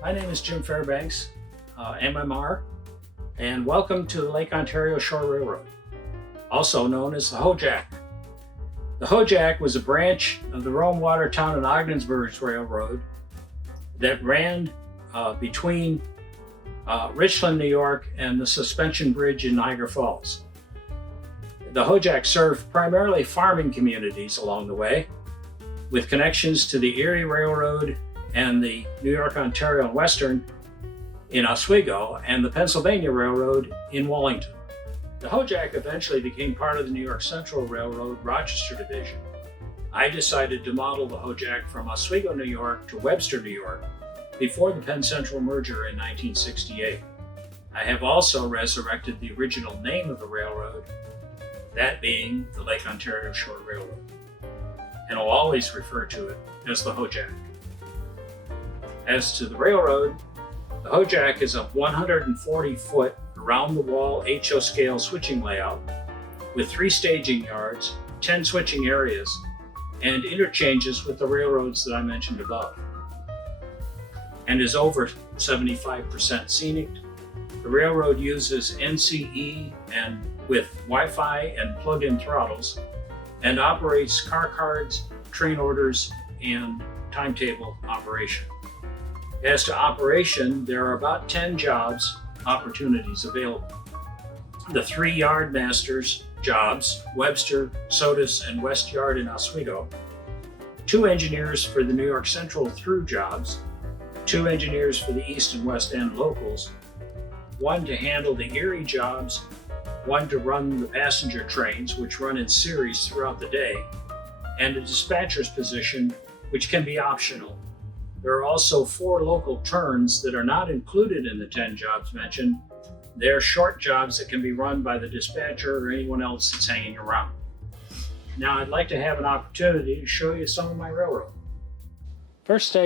My name is Jim Fairbanks, MMR, and welcome to the Lake Ontario Shore Railroad, also known as the Hojack. The Hojack was a branch of the Rome, Watertown, and Ogdensburg Railroad that ran between Richland, New York, and the Suspension Bridge in Niagara Falls. The Hojack served primarily farming communities along the way, with connections to the Erie Railroad and the New York, Ontario, and Western in Oswego, and the Pennsylvania Railroad in Wallington. The Hojack eventually became part of the New York Central Railroad Rochester Division. I decided to model the Hojack from Oswego, New York to Webster, New York, before the Penn Central merger in 1968. I have also resurrected the original name of the railroad, that being the Lake Ontario Shore Railroad, and will always refer to it as the Hojack. As to the railroad, the Hojack is a 140-foot around-the-wall HO scale switching layout with 3 staging yards, 10 switching areas, and interchanges with the railroads that I mentioned above, and is over 75% scenic. The railroad uses NCE and with Wi-Fi and plug-in throttles, and operates car cards, train orders, and timetable operation. As to operation, there are about 10 jobs opportunities available. The 3 yard masters jobs, Webster, Sodus, and West Yard in Oswego, 2 engineers for the New York Central through jobs, 2 engineers for the East and West End locals, 1 to handle the Erie jobs, 1 to run the passenger trains, which run in series throughout the day, and a dispatcher's position, which can be optional. There are also 4 local turns that are not included in the 10 jobs mentioned. They're short jobs that can be run by the dispatcher or anyone else that's hanging around. Now, I'd like to have an opportunity to show you some of my railroad. First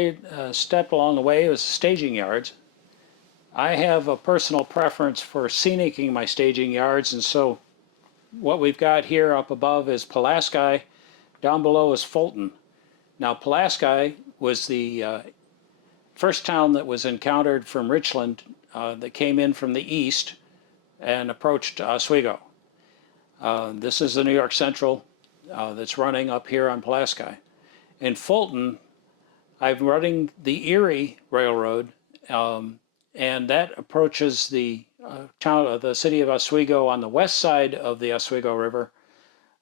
step along the way is staging yards. I have a personal preference for scenicking my staging yards, and so what we've got here up above is Pulaski, down below is Fulton. Now, Pulaski was the first town that was encountered from Richland that came in from the east and approached Oswego. This is the New York Central that's running up here on Pulaski. In Fulton, I'm running the Erie Railroad, and that approaches the the city of Oswego on the west side of the Oswego River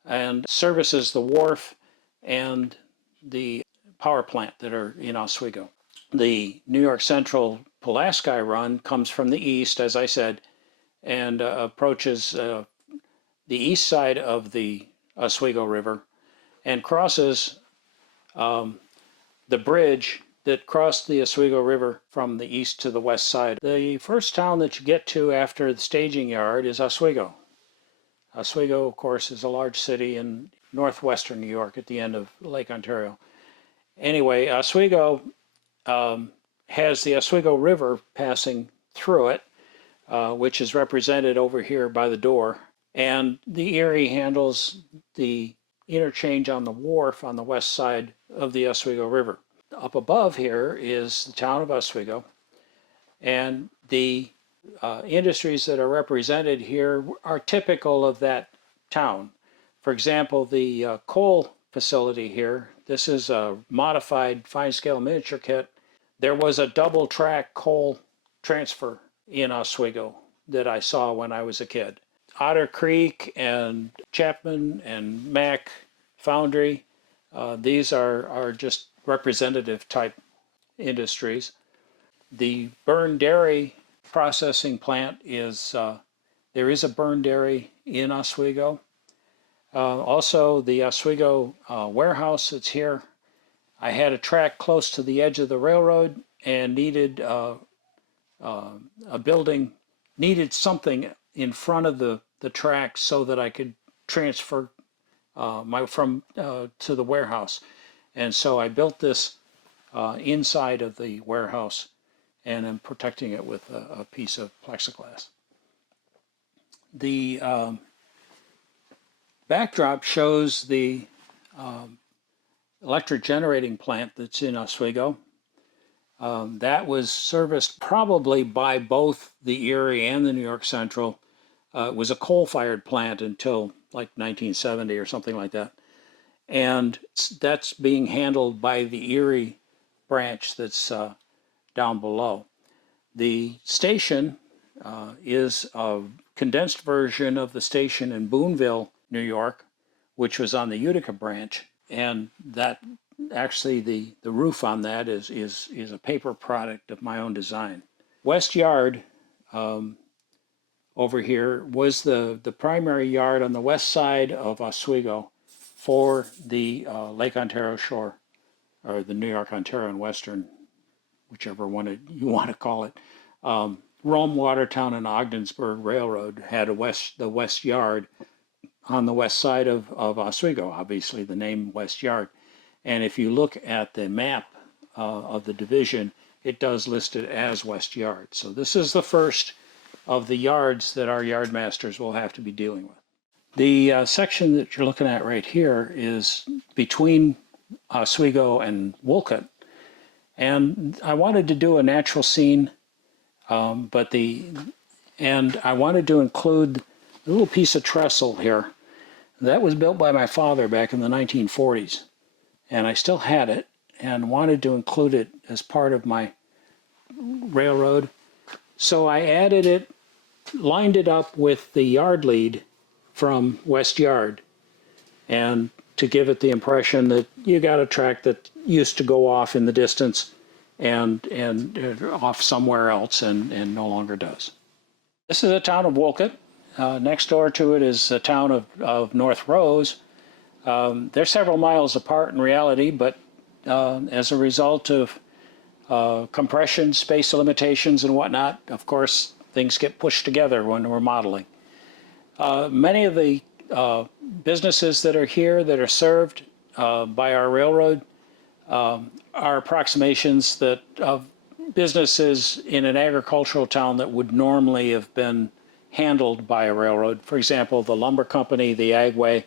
and services the wharf and the power plant that are in Oswego. The New York Central Pulaski run comes from the east, as I said, and approaches the east side of the Oswego River and crosses the bridge that crossed the Oswego River from the east to the west side. The first town that you get to after the staging yard is Oswego. Oswego, of course, is a large city in northwestern New York at the end of Lake Ontario. Anyway, Oswego has the Oswego River passing through it, which is represented over here by the door. And the Erie handles the interchange on the wharf on the west side of the Oswego River. Up above here is the town of Oswego, and the industries that are represented here are typical of that town. For example, the coal facility here, this is a modified fine-scale miniature kit. There was a double-track coal transfer in Oswego that I saw when I was a kid. Otter Creek and Chapman and Mack Foundry, these are just representative type industries. The Burn Dairy processing plant is, there is a Burn Dairy in Oswego. Also the Oswego warehouse that's here. I had a track close to the edge of the railroad and needed a building, needed something in front of the track so that I could transfer to the warehouse. And so I built this inside of the warehouse, and I'm protecting it with a piece of plexiglass. The backdrop shows the electric generating plant that's in Oswego. That was serviced probably by both the Erie and the New York Central. It was a coal-fired plant until like 1970 or something like that. And that's being handled by the Erie branch that's down below. The station is a condensed version of the station in Boonville, New York, which was on the Utica branch. And that actually the roof on that is a paper product of my own design. West Yard over here was the primary yard on the west side of Oswego for the Lake Ontario shore, or the New York, Ontario, and Western, whichever one you want to call it. Rome, Watertown, and Ogdensburg Railroad had the West Yard on the west side of Oswego, obviously the name West Yard. And if you look at the map of the division, it does list it as West Yard. So this is the first of the yards that our yard masters will have to be dealing with. The section that you're looking at right here is between Oswego and Wolcott. And I wanted to do a natural scene, and I wanted to include a little piece of trestle here. That was built by my father back in the 1940s. And I still had it and wanted to include it as part of my railroad. So I added it, lined it up with the yard lead from West Yard, and to give it the impression that you got a track that used to go off in the distance and off somewhere else and no longer does. This is the town of Wolcott. Next door to it is the town of North Rose. They're several miles apart in reality, but as a result of compression, space limitations, and whatnot, of course, things get pushed together when we're modeling. Many of the businesses that are here that are served by our railroad are approximations of businesses in an agricultural town that would normally have been handled by a railroad. For example, the lumber company, the agway,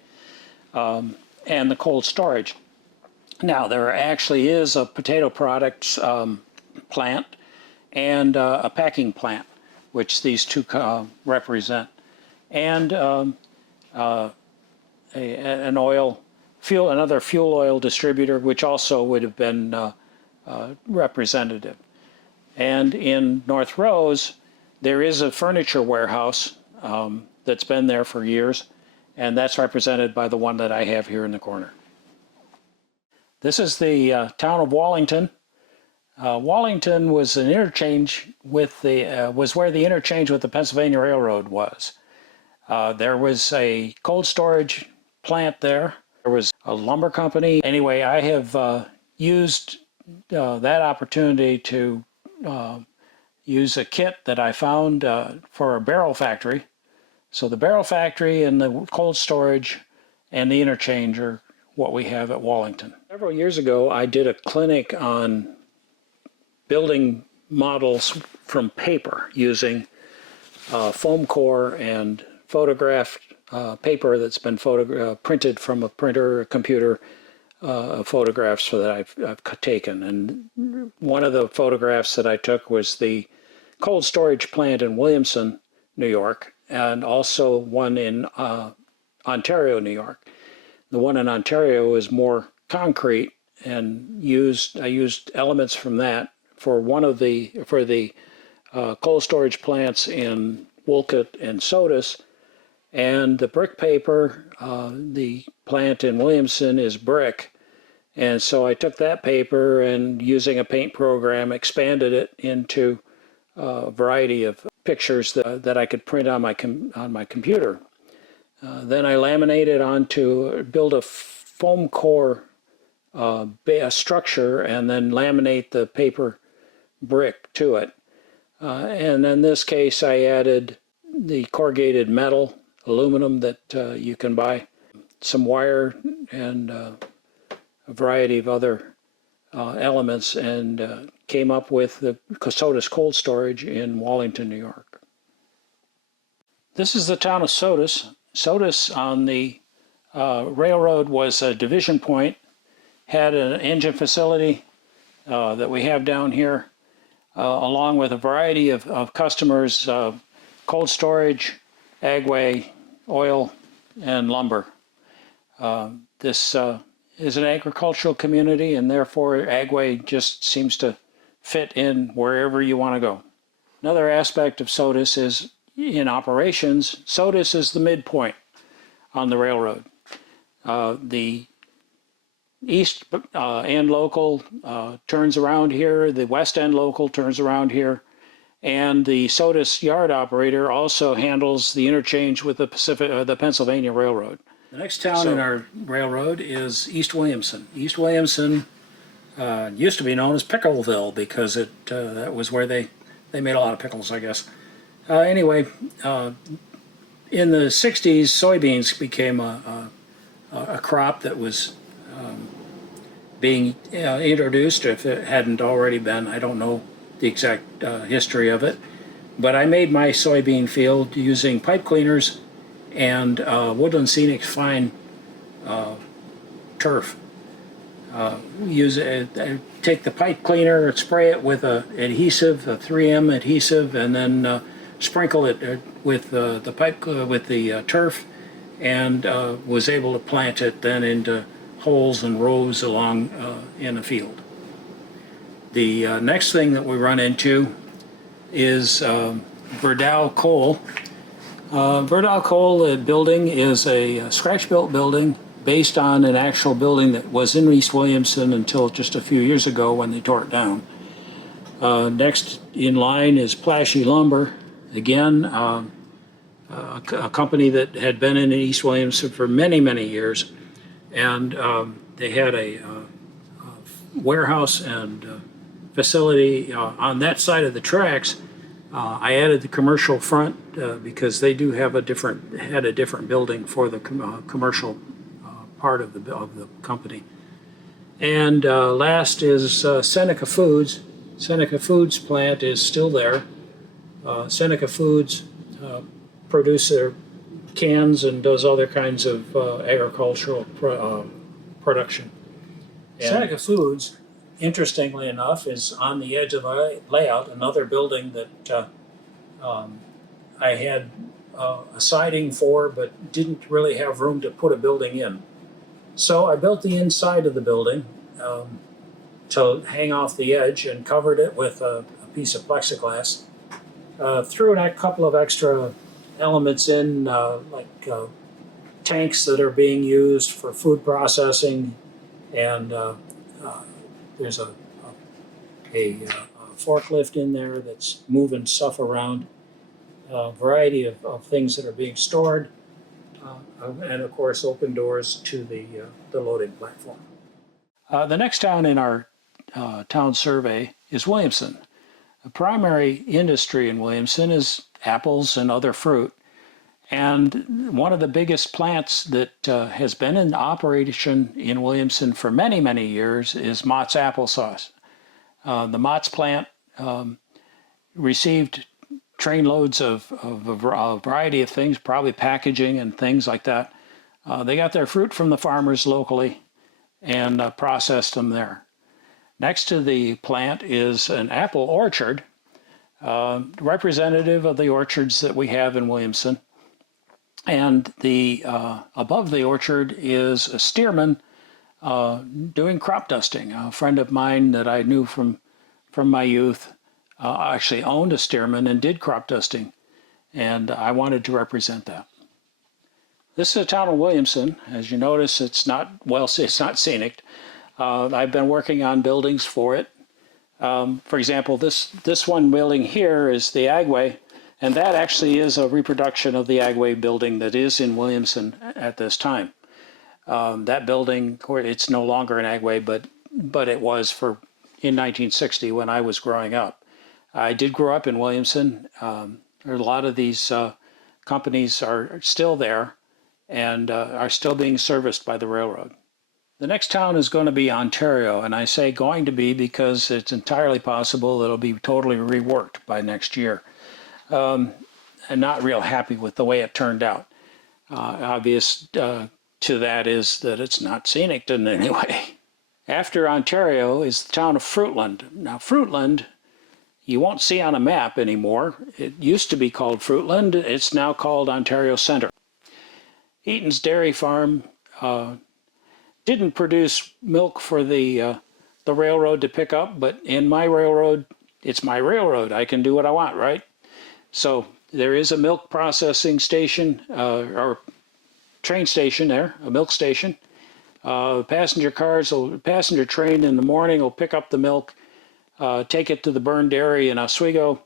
and the cold storage. Now, there actually is a potato products plant and a packing plant, which these two represent, and another fuel oil distributor, which also would have been representative. And in North Rose, there is a furniture warehouse that's been there for years, and that's represented by the one that I have here in the corner. This is the town of Wallington. Wallington was an interchange with was where the interchange with the Pennsylvania Railroad was. There was a cold storage plant there. There was a lumber company. Anyway, I have used that opportunity to use a kit that I found for a barrel factory. So the barrel factory and the cold storage and the interchange are what we have at Wallington. Several years ago, I did a clinic on building models from paper using foam core and photographed paper that's been printed from a printer, a computer, photographs that I've taken. And one of the photographs that I took was the cold storage plant in Williamson, New York, and also one in Ontario, New York. The one in Ontario is more concrete, and I used elements from that for the cold storage plants in Wolcott and Sodus. And the brick paper, the plant in Williamson is brick. And so I took that paper and, using a paint program, expanded it into a variety of pictures that I could print on my computer. Then I laminated build a foam core structure, and then laminate the paper brick to it. And in this case, I added the corrugated metal, aluminum that you can buy, some wire, and a variety of other elements, and came up with the Sodus cold storage in Wallington, New York. This is the town of Sodus. Sodus on the railroad was a division point, had an engine facility, that we have down here, along with a variety of customers, cold storage, agway, oil, and lumber. This is an agricultural community, and therefore agway just seems to fit in wherever you want to go. Another aspect of Sodus is in operations. Sodus is the midpoint on the railroad. The east end local turns around here, the west end local turns around here, and the Sodus yard operator also handles the interchange with the Pennsylvania Railroad. The next town in our railroad is East Williamson. East Williamson used to be known as Pickleville because that was where they made a lot of pickles, I guess. Anyway, in the 60s, soybeans became a crop that was being introduced, if it hadn't already been. I don't know the exact history of it. But I made my soybean field using pipe cleaners and Woodland Scenic Fine turf. Take the pipe cleaner and spray it with a 3M adhesive, and then sprinkle it with the turf, and was able to plant it then into holes and rows along in the field. The next thing that we run into is Verdal Coal. Verdal Coal building is a scratch-built building based on an actual building that was in East Williamson until just a few years ago when they tore it down. Next in line is Plashy Lumber, again a company that had been in East Williamson for many, many years, and they had a warehouse and facility on that side of the tracks. I added the commercial front because they do have had a different building for the commercial part of the company. And last is Seneca Foods. Seneca Foods plant is still there. Seneca Foods produces their cans and does other kinds of agricultural production. And Seneca Foods, interestingly enough, is on the edge of the layout, another building that I had a siding for, but didn't really have room to put a building in. So I built the inside of the building to hang off the edge and covered it with a piece of plexiglass. Threw a couple of extra elements in, like tanks that are being used for food processing, and there's a forklift in there that's moving stuff around. A variety of things that are being stored, and of course open doors to the loading platform. The next town in our town survey is Williamson. The primary industry in Williamson is apples and other fruit, and one of the biggest plants that has been in operation in Williamson for many, many years is Mott's Applesauce. The Mott's plant received trainloads of a variety of things, probably packaging and things like that. They got their fruit from the farmers locally and processed them there. Next to the plant is an apple orchard, representative of the orchards that we have in Williamson. And above the orchard is a steerman doing crop dusting. A friend of mine that I knew from my youth actually owned a steerman and did crop dusting, and I wanted to represent that. This is the town of Williamson. As you notice, it's not scenic. I've been working on buildings for it. For example, this one building here is the Agway, and that actually is a reproduction of the Agway building that is in Williamson at this time. That building, it's no longer an Agway, but it was in 1960 when I was growing up. I did grow up in Williamson. A lot of these companies are still there and are still being serviced by the railroad. The next town is going to be Ontario, and I say going to be because it's entirely possible that it'll be totally reworked by next year. I'm not real happy with the way it turned out. Obvious to that is that it's not scenic in any way. After Ontario is the town of Fruitland. Now, Fruitland, you won't see on a map anymore. It used to be called Fruitland. It's now called Ontario Centre. Eaton's Dairy Farm didn't produce milk for the railroad to pick up, but in my railroad, it's my railroad. I can do what I want, right? So there is a milk processing station or train station there, a milk station. Passenger train in the morning will pick up the milk, take it to the burned dairy in Oswego,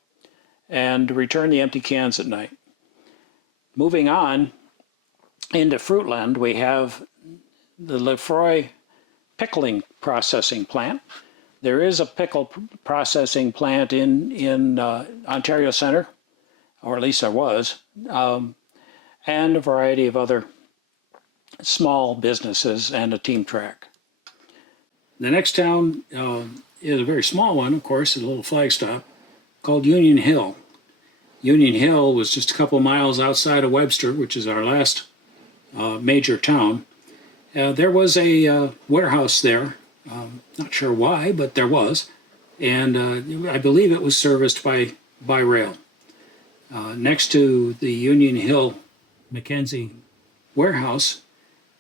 and return the empty cans at night. Moving on into Fruitland, we have the Lefroy pickling processing plant. There is a pickle processing plant in Ontario Centre, or at least there was, and a variety of other small businesses and a team track. The next town is a very small one, of course, a little flag stop called Union Hill. Union Hill was just a couple miles outside of Webster, which is our last major town. There was a warehouse there, not sure why, but there was, and I believe it was serviced by rail. Next to the Union Hill Mackenzie warehouse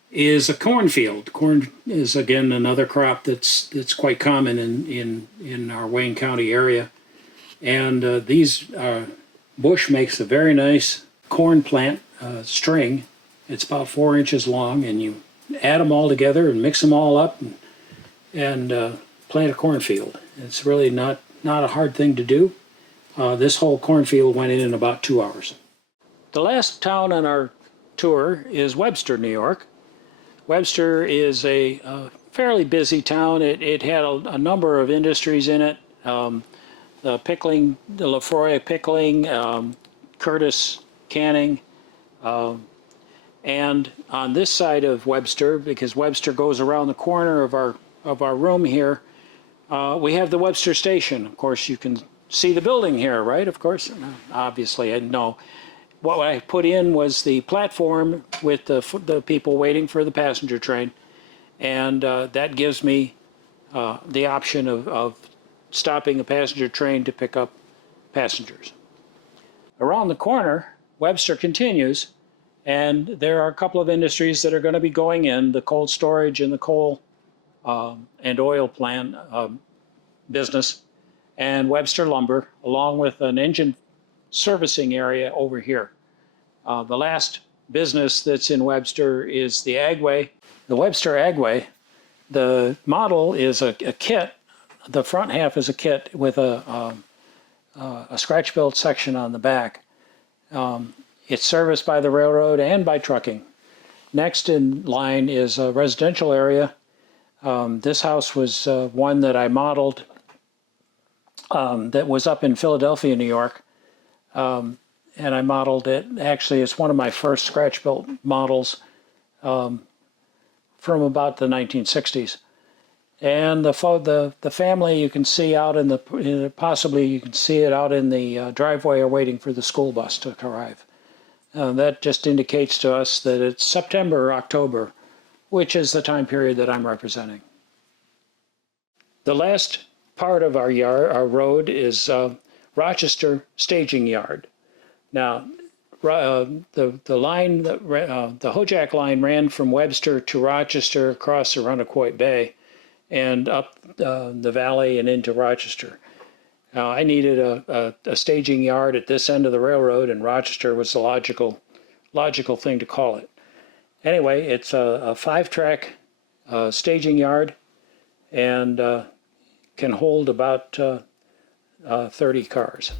is a cornfield. Corn is, again, another crop that's quite common in our Wayne County area. And Bush makes a very nice corn plant string. It's about 4 inches long, and you add them all together and mix them all up and plant a cornfield. It's really not a hard thing to do. This whole cornfield went in about 2 hours. The last town on our tour is Webster, New York. Webster is a fairly busy town. It had a number of industries in it. The pickling, the Lefroy pickling, Curtis canning, and on this side of Webster, because Webster goes around the corner of our room here, we have the Webster station. Of course, you can see the building here, right? Of course, obviously, I know. What I put in was the platform with the people waiting for the passenger train, and that gives me the option of stopping a passenger train to pick up passengers. Around the corner, Webster continues, and there are a couple of industries that are going to be going in, the cold storage and the coal and oil plant business, and Webster Lumber, along with an engine servicing area over here. The last business that's in Webster is the Agway. The Webster Agway, the model is a kit. The front half is a kit with a scratch-built section on the back. It's serviced by the railroad and by trucking. Next in line is a residential area. This house was one that I modeled that was up in Philadelphia, New York. And I modeled it. Actually, it's one of my first scratch-built models from about the 1960s. And the family you can see out in the possibly you can see it out in the driveway or waiting for the school bus to arrive. That just indicates to us that it's September or October, which is the time period that I'm representing. The last part of our road is Rochester Staging Yard. Now, the line, the Hojack line ran from Webster to Rochester across the Runnaquoit Bay and up the valley and into Rochester. Now, I needed a staging yard at this end of the railroad, and Rochester was the logical thing to call it. Anyway, it's a 5-track staging yard and can hold about 30 cars.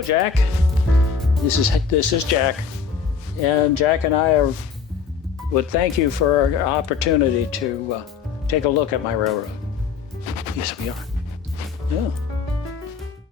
Jack. This is Jack, and Jack and I would thank you for our opportunity to take a look at my railroad. Yes, we are. Yeah.